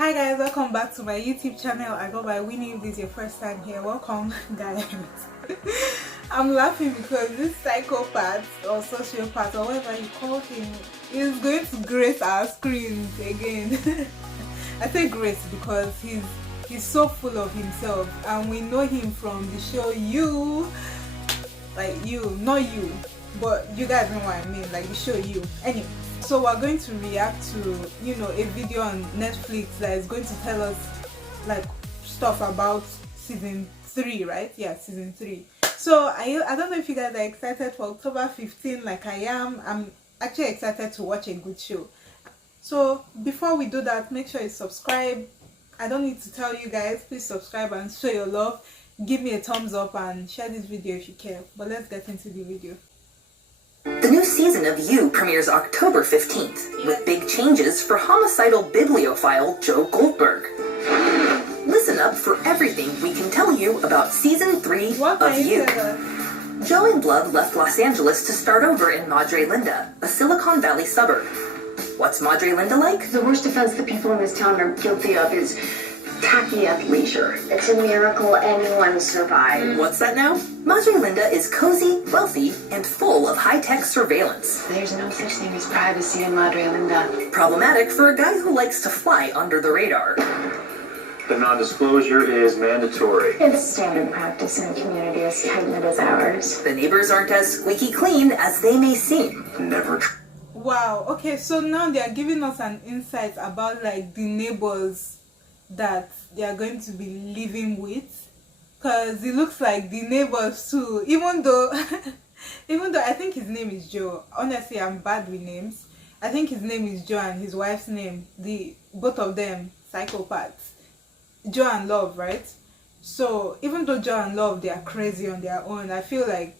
Hi guys, welcome back to my YouTube channel. I go by Winnie. If this is your first time here, welcome guys. I'm laughing because this psychopath or sociopath or whatever you call him is going to grace our screens again. I say grace because he's so full of himself, and we know him from the show You. Like You, not you, but you guys know what I mean, like the show You. Anyway, so we're going to react to, a video on Netflix that is going to tell us like stuff about season 3, right? Yeah, season 3. So I don't know if you guys are excited for October 15 like I am. I'm actually excited to watch a good show. So before we do that, make sure you subscribe. I don't need to tell you guys, please subscribe and show your love. Give me a thumbs up and share this video if you care. But let's get into the video. The new season of You premieres October 15th, with big changes for homicidal bibliophile Joe Goldberg. Listen up for everything we can tell you about Season 3 of You. Joe and Love left Los Angeles to start over in Madre Linda, a Silicon Valley suburb. What's Madre Linda like? The worst offense the people in this town are guilty of is tacky athleisure. It's a miracle anyone survived. What's that now? Madre Linda is cozy, wealthy, and full of high-tech surveillance. There's no such thing as privacy in Madre Linda. Problematic for a guy who likes to fly under the radar. The non-disclosure is mandatory. It's standard practice in a community as tight-knit as ours. The neighbors aren't as squeaky clean as they may seem. Never. Wow, okay, so now they are giving us an insight about like the neighbors that they are going to be living with, because it looks like the neighbors too, even though I think his name is Joe. Honestly, I'm bad with names. I think his name is Joe and his wife's name, both of them psychopaths, Joe and Love, right? So even though Joe and Love, they are crazy on their own, I feel like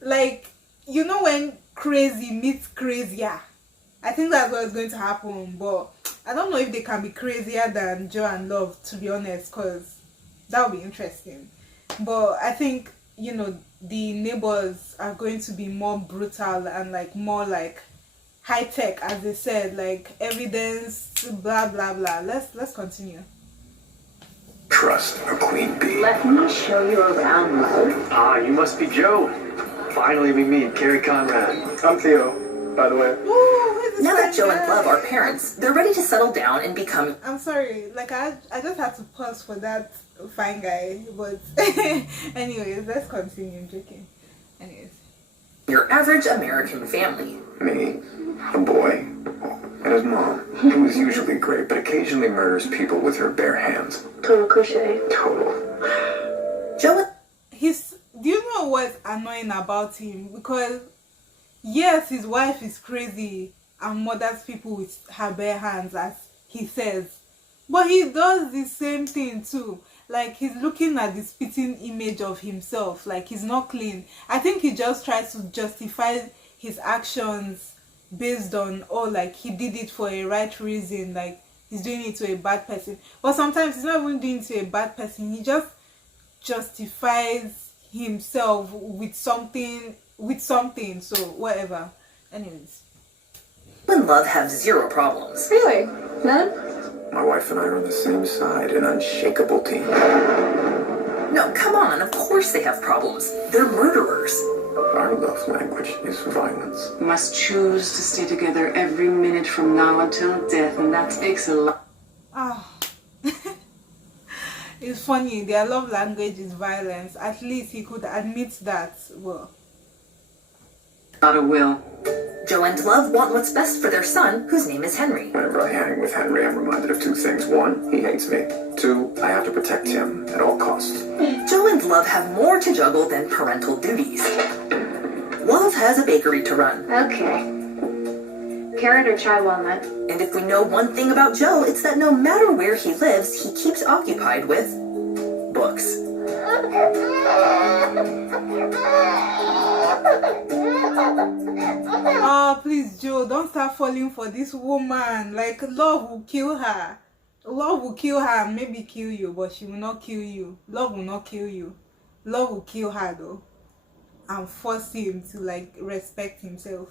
like, when crazy meets crazier, I think that's what's going to happen. But I don't know if they can be crazier than Joe and Love, to be honest, because that would be interesting. But I think, the neighbors are going to be more brutal and like more like high tech, as they said, like evidence, blah blah blah. Let's continue. Trust a queen bee. Let me show you around, Love. Ah, you must be Joe. Finally we meet, Carrie Conrad. I'm Theo, by the way. Ooh, Now that Joe and Love are parents, they're ready to settle down and become... I'm sorry, like I just had to pause for that fine guy, but anyways, let's continue. I'm joking. Anyways. your average American family. Me, a boy, and his mom, who is usually great, but occasionally murders people with her bare hands. Total cliche. Total. Joe... Do you know what's annoying about him? Because yes, his wife is crazy and murders people with her bare hands, as he says, but he does the same thing too. Like, he's looking at the spitting image of himself, like he's not clean. I think he just tries to justify his actions based on, oh, like he did it for a right reason, like he's doing it to a bad person. But sometimes he's not even doing it to a bad person, he just justifies himself with something, so whatever. Anyways, and Love have zero problems. Really? None? My wife and I are on the same side, an unshakable team. No, come on, of course they have problems. They're murderers. Our love language is violence. We must choose to stay together every minute from now until death, and that takes a lot. it's funny, their love language is violence. At least he could admit that. Well, Not a will. Joe and Love want what's best for their son, whose name is Henry. Whenever I hang with Henry, I'm reminded of two things. One, he hates me. Two, I have to protect him at all costs. Joe and Love have more to juggle than parental duties. Love has a bakery to run. Okay. Carrot or chai walnut? And if we know one thing about Joe, it's that no matter where he lives, he keeps occupied with books. oh please, Joe, don't start falling for this woman. Like, Love will kill her. Love will kill her and maybe kill you, but she will not kill you. Love will not kill you. Love will kill her though, and force him to like respect himself.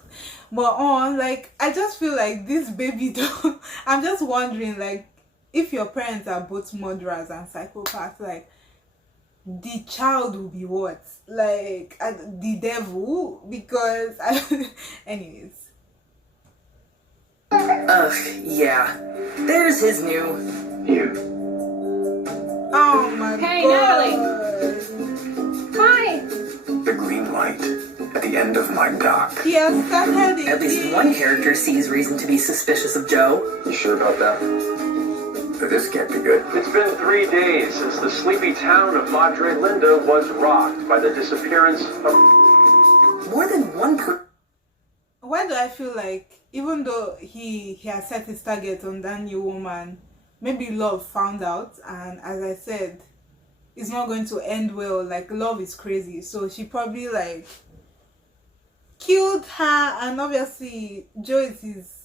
But like, I just feel like this baby though, I'm just wondering, like, if your parents are both murderers and psychopaths, like, the child will be what? Like, the devil? Because, anyways. Ugh, yeah. There's his new... You. Oh my god. Hey, Natalie. Hi. The green light at the end of my dock. He has started it. At least one character sees reason to be suspicious of Joe. You sure about that? This can't be good. It's been 3 days since the sleepy town of Madre Linda was rocked by the disappearance of... More than one person... Why do I feel like, even though he has set his target on that new woman, maybe Love found out, and as I said, it's not going to end well. Like, Love is crazy, so she probably like killed her, and obviously Joe is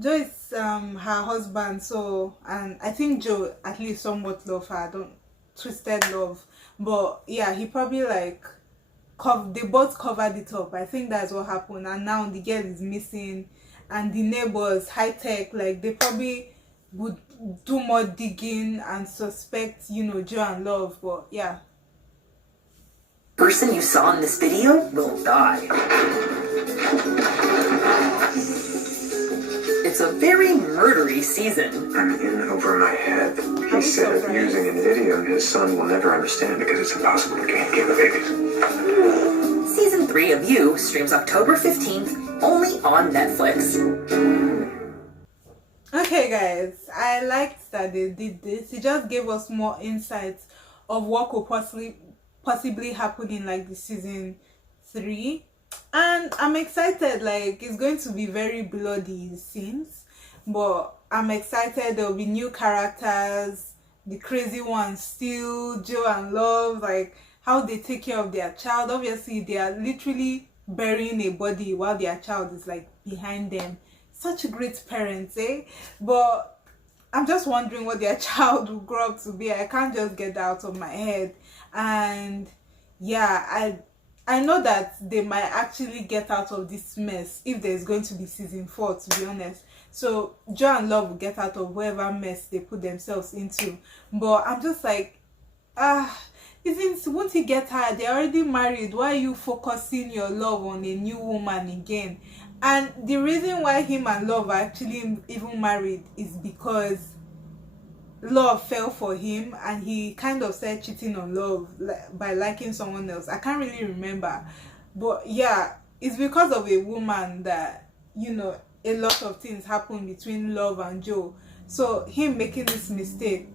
her husband, so, and I think Joe at least somewhat love her, don't twisted love, but yeah, he probably like they both covered it up. I think that's what happened, and now the girl is missing, and the neighbors, high tech, like they probably would do more digging and suspect, you know, Joe and Love. But yeah, person you saw in this video will die. It's a very murdery season. I'm in over my head. He said of using an idiom his son will never understand because it's impossible to communicate with babies. Season 3 of You streams October 15th, only on Netflix. okay guys, I liked that they did this. It just gave us more insights of what could possibly happen in like the season 3, and I'm excited. Like, it's going to be very bloody, it seems, but I'm excited. There will be new characters, the crazy ones still, Joe and Love, like how they take care of their child. Obviously they are literally burying a body while their child is like behind them. Such great parents, eh? But I'm just wondering what their child will grow up to be. I can't just get that out of my head. And yeah, I know that they might actually get out of this mess if there's going to be season 4, to be honest. So Joe and Love will get out of whatever mess they put themselves into. But I'm just like, won't he get her? They're already married. Why are you focusing your love on a new woman again? And the reason why him and Love are actually even married is because Love fell for him, and he kind of started cheating on Love by liking someone else. I can't really remember, but yeah, it's because of a woman that, you know, a lot of things happen between Love and Joe. So him making this mistake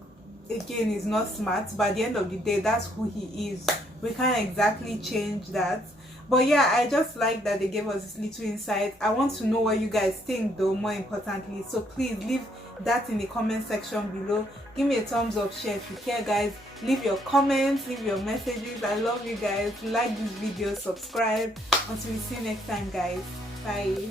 again is not smart, but at the end of the day, that's who he is. We can't exactly change that. But yeah, I just like that they gave us this little insight. I want to know what you guys think though, more importantly. So please leave that in the comment section below. Give me a thumbs up, share if you care, guys. Leave your comments, leave your messages. I love you guys. Like this video, subscribe. Until we see you next time, guys. Bye.